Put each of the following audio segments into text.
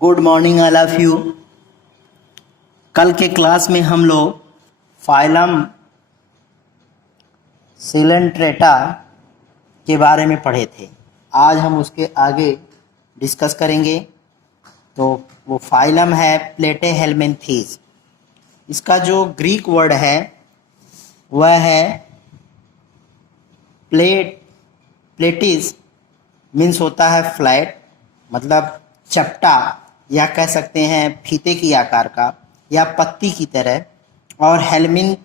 Good morning all of you. कल के class में हम लोग फाइलम सिलेंट्रेटा के बारे में पढ़े थे। आज हम उसके आगे डिस्कस करेंगे। तो वो फाइलम है प्लेटेहेल्मिन्थीज। इसका जो ग्रीक वर्ड है वह है प्लेटिस, मीन्स होता है फ्लैट, मतलब चपटा, या कह सकते हैं फीते की आकार का या पत्ती की तरह। और हेल्मिन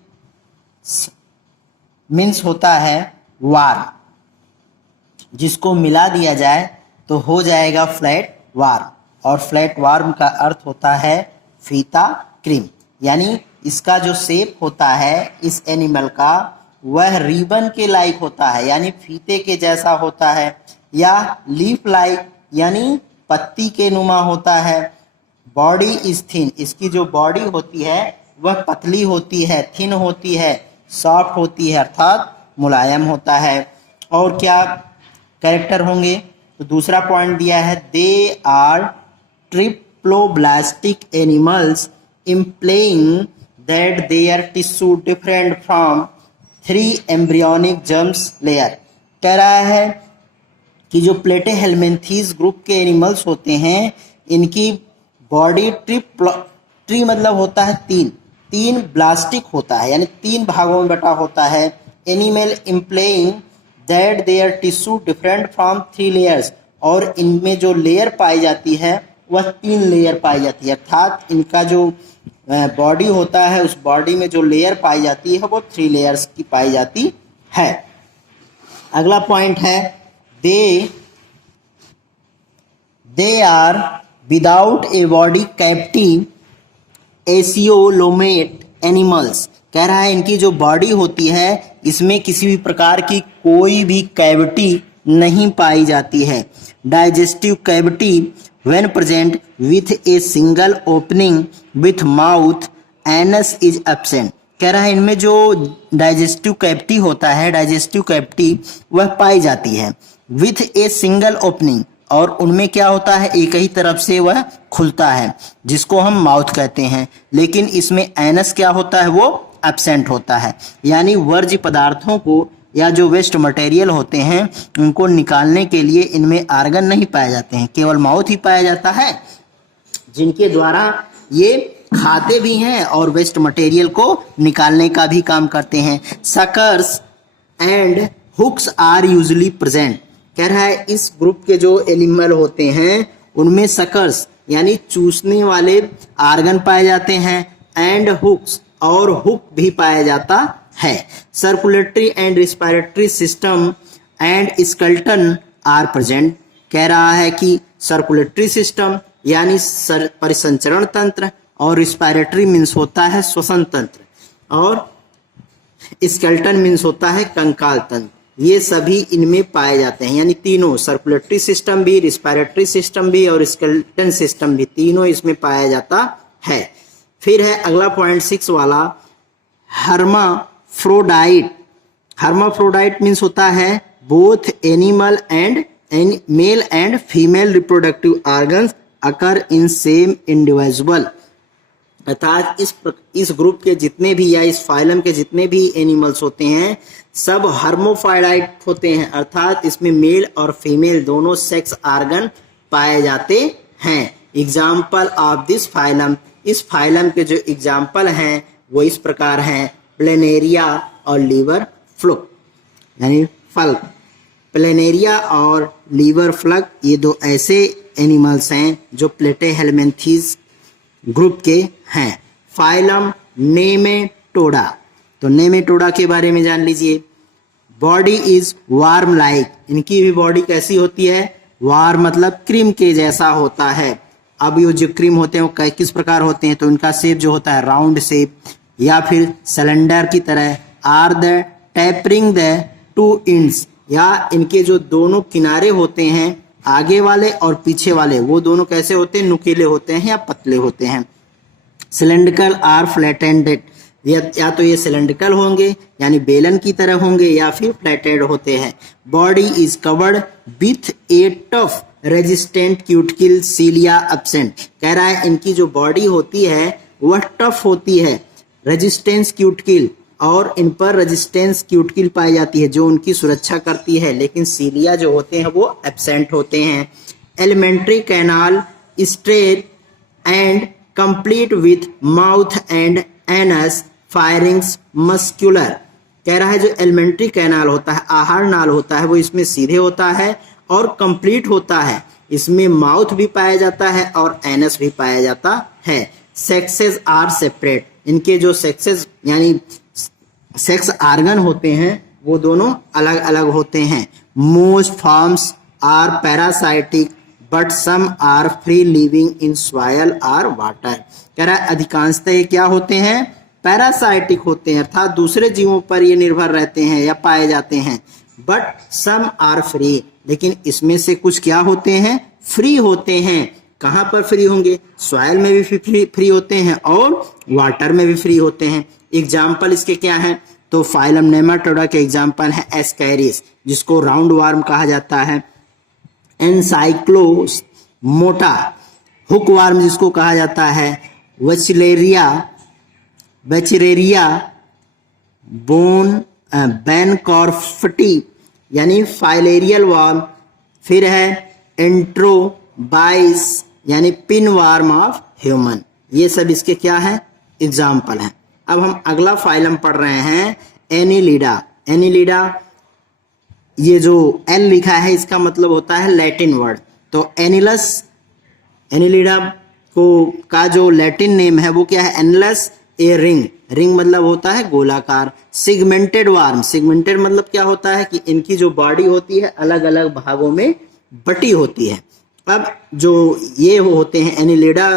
मीन्स होता है वार, जिसको मिला दिया जाए तो हो जाएगा फ्लैट वार। और फ्लैट वार्म का अर्थ होता है फीता क्रीम। यानी इसका जो शेप होता है इस एनिमल का वह रिबन के लाइक होता है, यानी फीते के जैसा होता है, या लीफ लाइक यानी पत्ती के नुमा होता है। बॉडी इज थिन, इसकी जो बॉडी होती है वह पतली होती है, थिन होती है, सॉफ्ट होती है, अर्थात मुलायम होता है। और क्या कैरेक्टर होंगे? तो दूसरा पॉइंट दिया है, they are triploblastic animals implying that their tissue different from 3 embryonic germs layer। कह रहा है कि जो प्लेटेहेल्मिन्थीज ग्रुप के एनिमल्स होते हैं इनकी बॉडी ट्री मतलब होता है तीन ब्लास्टिक होता है, यानी 3 भागों में बटा होता है। Animal implying that their tissue different from 3 layers, और इनमें जो लेयर पाई जाती है वह 3 लेयर पाई जाती है, अर्थात इनका जो बॉडी होता है उस बॉडी में जो लेयर पाई जाती है वो 3 लेयर्स की पाई जाती है। अगला पॉइंट है, they are without a body cavity acoelomate animals. कह रहा है इनकी जो बॉडी होती है इसमें किसी भी प्रकार की कोई भी कैविटी नहीं पाई जाती है। Digestive cavity when present with a single opening with mouth, anus is absent। कह रहा है इनमें जो डाइजेस्टिव कैविटी होता है, डाइजेस्टिव कैविटी वह पाई जाती है with a single opening, और उनमें क्या होता है एक ही तरफ से वह खुलता है जिसको हम माउथ कहते हैं। लेकिन इसमें एनस क्या होता है, वो एब्सेंट होता है, यानी वर्ज्य पदार्थों को या जो वेस्ट मटेरियल होते हैं उनको निकालने के लिए इनमें आर्गन नहीं पाए जाते हैं, केवल माउथ ही पाया जाता है, जिनके द्वारा ये खाते भी हैं और वेस्ट मटेरियल को निकालने का भी काम करते हैं। Suckers and hooks are usually present. कह रहा है इस ग्रुप के जो एनिमल होते हैं उनमें सकर्स यानी चूसने वाले आर्गन पाए जाते हैं, एंड हुक्स और हुक भी पाया जाता है। Circulatory and respiratory system and skeleton are present. कह रहा है कि सर्कुलेटरी सिस्टम यानी परिसंचरण तंत्र, और रिस्पायरेटरी मीन्स होता है श्वसन तंत्र, और स्केलेटन मीन्स होता है कंकाल तंत्र। ये सभी इनमें पाए जाते हैं, यानी तीनों, सर्कुलेटरी सिस्टम भी, रिस्पायरेटरी सिस्टम भी और स्केलेटन सिस्टम भी, तीनों इसमें पाया जाता है। फिर है अगला पॉइंट 6 वाला, हर्माफ्रोडाइट। हर्माफ्रोडाइट मीन्स होता है both animal and male and female reproductive organs occur in same individual. अर्थात इस ग्रुप के जितने भी या इस फाइलम के जितने भी एनिमल्स होते हैं सब हर्माफ्रोडाइट होते हैं, अर्थात इसमें मेल और फीमेल दोनों सेक्स ऑर्गन पाए जाते हैं। एग्जाम्पल ऑफ दिस फाइलम, इस फाइलम के जो एग्जाम्पल हैं वो इस प्रकार हैं, प्लेनेरिया और लीवर फ्लुक यानी फल्क। प्लेनेरिया और लीवर फ्लक ये 2 ऐसे एनिमल्स हैं जो प्लेटेहेल्मिन्थीज ग्रुप के हैं। फाइलम नेमेटोडा, तो नेमेटोडा के बारे में जान लीजिए। बॉडी इज वार्म लाइक, इनकी भी बॉडी कैसी होती है, वार्म मतलब क्रीम के जैसा होता है। अब ये जो क्रीम होते हैं वो किस प्रकार होते हैं, तो इनका शेप जो होता है राउंड शेप या फिर सिलेंडर की तरह। Are the tapering the 2 ends, या इनके जो दोनों किनारे होते हैं आगे वाले और पीछे वाले वो दोनों कैसे होते हैं, नुकीले होते हैं या पतले होते हैं। सिलेंड्रिकल आर फ्लैटेंडेड, या तो ये सिलेंड्रिकल होंगे यानी बेलन की तरह होंगे या फिर फ्लैटेड होते हैं। Body is covered with a tough resistant cuticle cilia absent. कह रहा है इनकी जो बॉडी होती है वह टफ होती है, रेजिस्टेंस क्यूटिकल, और इन पर रेजिस्टेंस क्यूटिकल पाई जाती है जो उनकी सुरक्षा करती है, लेकिन सीलिया जो होते हैं वो एब्सेंट होते हैं। Alimentary canal straight and complete with mouth and anus firings muscular. कह रहा है जो एलिमेंट्री कैनाल होता है, आहार नाल होता है, वो इसमें सीधे होता है और कंप्लीट होता है। इसमें माउथ भी पाया जाता है और एनस भी पाया जाता है। सेक्सेस आर सेपरेट, इनके जो सेक्सेस यानी सेक्स आर्गन होते हैं वो दोनों अलग अलग होते हैं। Most forms are parasitic but some are free living in soil or water. कह रहा है अधिकांशतः ये क्या होते हैं, पैरासाइटिक होते हैं, अर्थात दूसरे जीवों पर ये निर्भर रहते हैं या पाए जाते हैं। बट सम आर फ्री, लेकिन इसमें से कुछ क्या होते हैं, फ्री होते हैं। कहाँ पर फ्री होंगे, सॉइल में भी फ्री होते हैं और वाटर में भी फ्री होते हैं। एग्जाम्पल इसके क्या हैं, तो फाइलम नेमाटोडा के एग्जाम्पल है एस्कैरिस जिसको राउंड वार्म कहा जाता है, एनसाइक्लोस मोटा, हुक वार्म जिसको कहा जाता है, वेचरेरिया बोन बैनकॉर्फटी यानी फाइलेरियल वार्म, फिर है एंट्रोबाइस यानी पिन वार्म ऑफ ह्यूमन। ये सब इसके क्या है, एग्जाम्पल हैं। अब हम अगला फाइलम पढ़ रहे हैं एनिलिडा। एनिलिडा, ये जो एल लिखा है इसका मतलब होता है लैटिन वर्ड, तो एनिलस, एनिलिडा को का जो लैटिन नेम है वो क्या है, एनिलस ए रिंग। रिंग मतलब होता है गोलाकार। सिगमेंटेड वार्म, सिगमेंटेड मतलब क्या होता है कि इनकी जो बॉडी होती है अलग अलग भागों में बटी होती है। अब जो ये होते हैं एनिलिडा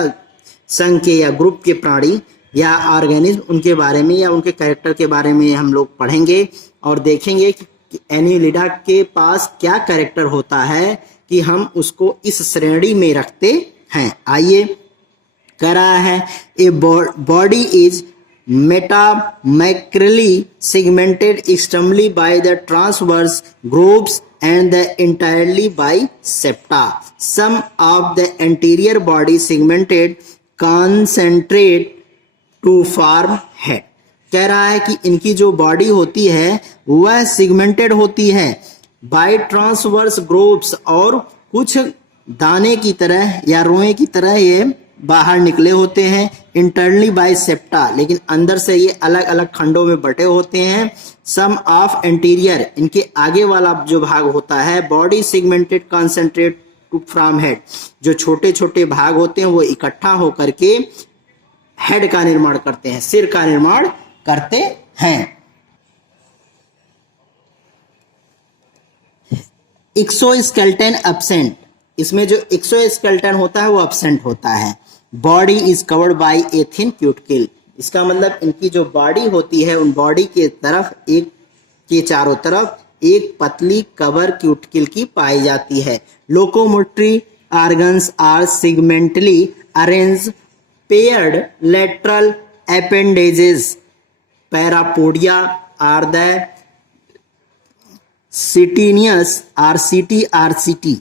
संघ के या ग्रुप के प्राणी या ऑर्गेनिज्म, उनके बारे में या उनके कैरेक्टर के बारे में हम लोग पढ़ेंगे और देखेंगे कि एनिलिडा के पास क्या कैरेक्टर होता है कि हम उसको इस श्रेणी में रखते हैं। आइए, कह रहा है a body is metamerically segmented externally by the transverse grooves and the entirely by septa. Some of the anterior body segmented concentrate to form head. कह रहा है कि इनकी जो बॉडी होती है वह सिगमेंटेड होती है बाय ट्रांसवर्स ग्रूव्स, और कुछ दाने की तरह या रोए की तरह ये बाहर निकले होते हैं। इंटरनली बाय सेप्टा, लेकिन अंदर से ये अलग अलग खंडों में बटे होते हैं। सम ऑफ एंटीरियर, इनके आगे वाला जो भाग होता है, body segmented concentrate to from head, जो छोटे छोटे भाग होते हैं वो इकट्ठा होकर के हेड का निर्माण करते हैं, सिर का निर्माण करते हैं। एक्सोस्केलेटन एब्सेंट, इसमें जो एक्सोस्केलेटन होता है वो एब्सेंट होता है। Body is covered by a thin cuticle, इसका मतलब इनकी जो बॉडी होती है उन बॉडी के तरफ एक के चारों तरफ एक पतली कवर क्यूटिकल की पाई जाती है। Locomotory organs are segmentally arrange paired lateral appendages. Parapodia are the chitinous RCT।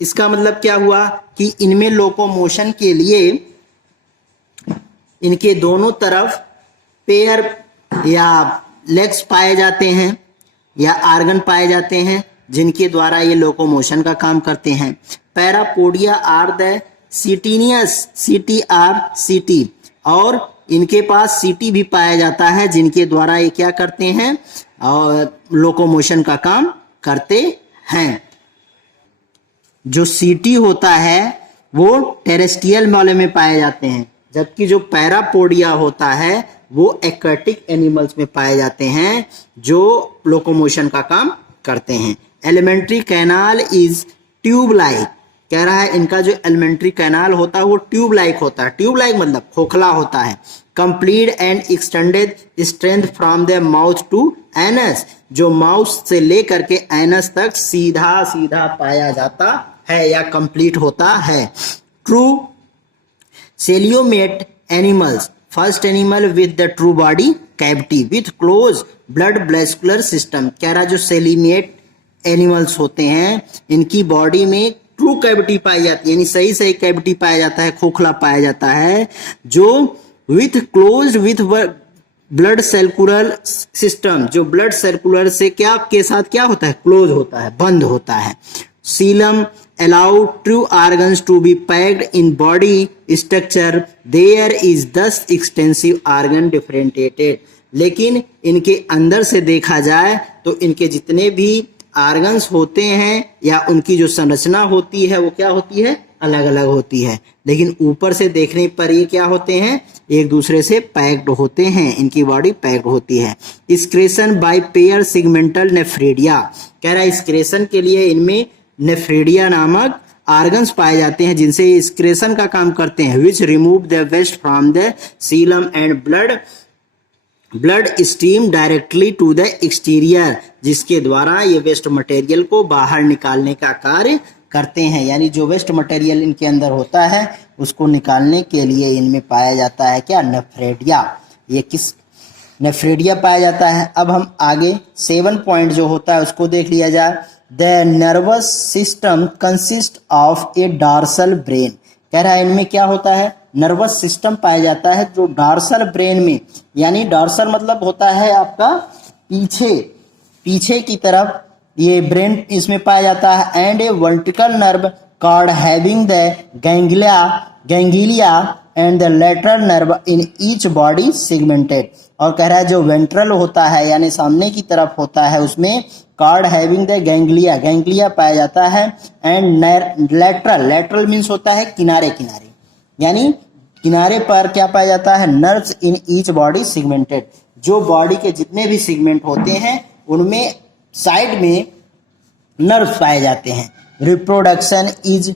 इसका मतलब क्या हुआ कि इनमें लोकोमोशन के लिए इनके दोनों तरफ पेयर या लेग्स पाए जाते हैं या आर्गन पाए जाते हैं जिनके द्वारा ये लोकोमोशन का काम करते हैं। पैरापोडिया आर द सिटिनियस CTRCT, और इनके पास सीटी भी पाया जाता है जिनके द्वारा ये क्या करते हैं और लोकोमोशन का काम करते हैं। जो सीटी होता है वो टेरेस्ट्रियल वाले में पाए जाते हैं, जबकि जो पैरापोडिया होता है वो एक्वेटिक एनिमल्स में पाए जाते हैं जो लोकोमोशन का काम करते हैं। Alimentary canal is tube like, कह रहा है इनका जो एलिमेंट्री कैनाल होता है वो ट्यूब लाइक होता है। ट्यूब लाइक मतलब खोखला होता है। Complete and extended strength from the mouth to anus, जो माउथ से लेकर के एनस तक सीधा सीधा पाया जाता है या कंप्लीट होता है। True coelomate animals, first animal with the true body cavity with close blood vascular system, कह रहा जो सेलियोमेट एनिमल्स होते हैं इनकी बॉडी में ट्रू कैविटी पाई जाती है, यानी सही सही कैविटी पाया जाता है, खोखला पाया जाता है, जो with closed with blood circular system, जो ब्लड सर्कुलर से क्या के साथ क्या होता है, क्लोज होता है, बंद होता है। Coelom allow true organs to be packed in body structure, there is thus extensive organ differentiated. लेकिन इनके अंदर से देखा जाए तो इनके जितने भी ऑर्गन्स होते हैं या उनकी जो संरचना होती है वो क्या होती है, अलग अलग होती है, लेकिन ऊपर से देखने पर ये क्या होते हैं, एक दूसरे से पैक्ड होते हैं, इनकी बॉडी पैक्ड होती है। स्क्रेशन बाय पेयर सिगमेंटल नेफ्रेडिया, कह रहा है स्क्रेशन के लिए इनमें नेफ्रेडिया नामक ऑर्गन्स पाए जाते हैं जिनसे ये स्क्रेशन का काम करते हैं, which remove the waste from the coelom and blood stream directly to the exterior, जिसके द्वारा ये वेस्ट मटेरियल को बाहर निकालने का कार्य करते हैं। यानी जो वेस्ट मटेरियल इनके अंदर होता है उसको निकालने के लिए इनमें पाया जाता है क्या, नेफ्रेडिया। ये किस नेफ्रेडिया पाया जाता है। अब हम आगे 7 पॉइंट जो होता है उसको देख लिया जाए। The nervous system consist of A dorsal brain, कह रहा है इनमें क्या होता है, नर्वस सिस्टम पाया जाता है जो डॉर्सल ब्रेन में, यानी डॉर्सल मतलब होता है आपका पीछे की तरफ ये ब्रेन इसमें पाया जाता है। And a vertical nerve cord having the ganglia and the lateral nerve in each body segmented, और कह रहा है जो वेंट्रल होता है यानी सामने की तरफ होता है उसमें कॉर्ड हैविंग द गैंग्लिया पाया जाता है। एंड लेटरल मीन्स होता है किनारे, यानी किनारे पर क्या पाया जाता है, नर्व्स इन ईच बॉडी सेगमेंटेड, जो बॉडी के जितने भी सेगमेंट होते हैं उनमें साइड में नर्व्स पाए जाते हैं। रिप्रोडक्शन इज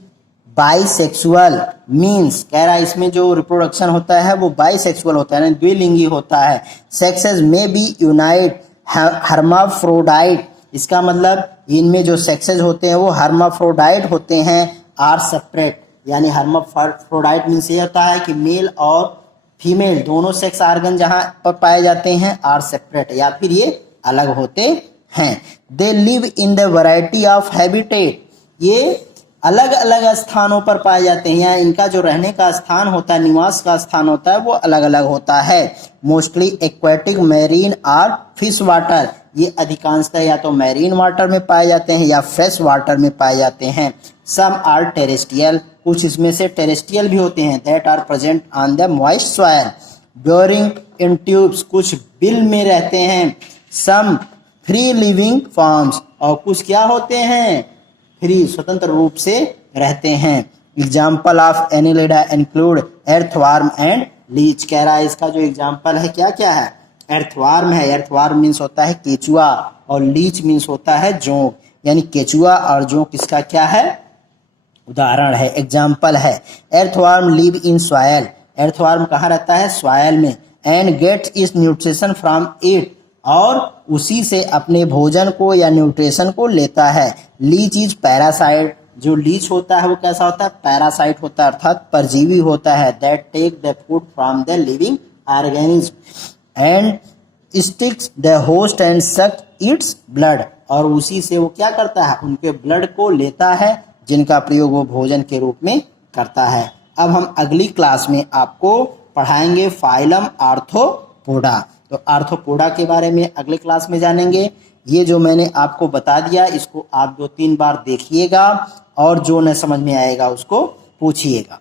बाइसेक्सुअल मीन्स, कह रहा है इसमें जो रिप्रोडक्शन होता है वो बाइसेक्सुअल होता है, द्विलिंगी होता है। सेक्सेस में बी यूनाइट हर्माफ्रोडाइट, इसका मतलब इनमें जो सेक्सेस होते हैं वो हर्माफ्रोडाइट होते हैं, आर सेपरेट, यानी हर्माफ्रोडाइट मीन्स ये होता है कि मेल और फीमेल दोनों सेक्स ऑर्गन जहां पर पाए जाते हैं आर सेपरेट, या फिर ये अलग होते हैं। They live in the variety of habitat, ये अलग अलग स्थानों पर पाए जाते हैं, या इनका जो रहने का स्थान होता है, निवास का स्थान होता है वो अलग अलग होता है। मोस्टली एक्वेटिक, मैरीन और फिश वाटर, ये अधिकांशतः या तो मैरीन वाटर में पाए जाते हैं या फ्रेश वाटर में पाए जाते हैं। सम आर टेरेस्ट्रियल, कुछ इसमें से टेरेस्ट्रियल भी होते हैं, that are present on the moist soil. Boring in tubes, कुछ बिल में रहते हैं। सम फ्री लिविंग फॉर्म्स, और कुछ क्या होते हैं, फ्री स्वतंत्र रूप से रहते हैं। Example of Annelida include earthworm and leech, कह रहा है इसका जो एग्जाम्पल है क्या क्या है, एर्थवार्म है। एर्थवार्म मीन्स होता है केचुआ और लीच मीन्स होता है जोंक, यानी केचुआ और जोंक इसका क्या है, उदाहरण है, एग्जाम्पल है। एर्थवार्म लिव इन सॉयल, एर्थवार्म कहाँ रहता है, सॉयल में। And gets its nutrition from it, और उसी से अपने भोजन को या न्यूट्रिशन को लेता है। लीच इज पैरासाइट, जो लीच होता है वो कैसा होता है, पैरासाइट होता है अर्थात परजीवी होता है। That take the food from the living organism and sticks the host and suck its blood, और उसी से वो क्या करता है, उनके ब्लड को लेता है जिनका प्रयोग वो भोजन के रूप में करता है। अब हम अगली क्लास में आपको पढ़ाएंगे फाइलम आर्थ्रोपोडा, तो आर्थ्रोपोडा के बारे में अगले क्लास में जानेंगे। ये जो मैंने आपको बता दिया इसको आप 2-3 बार देखिएगा और जो न समझ में आएगा उसको पूछिएगा।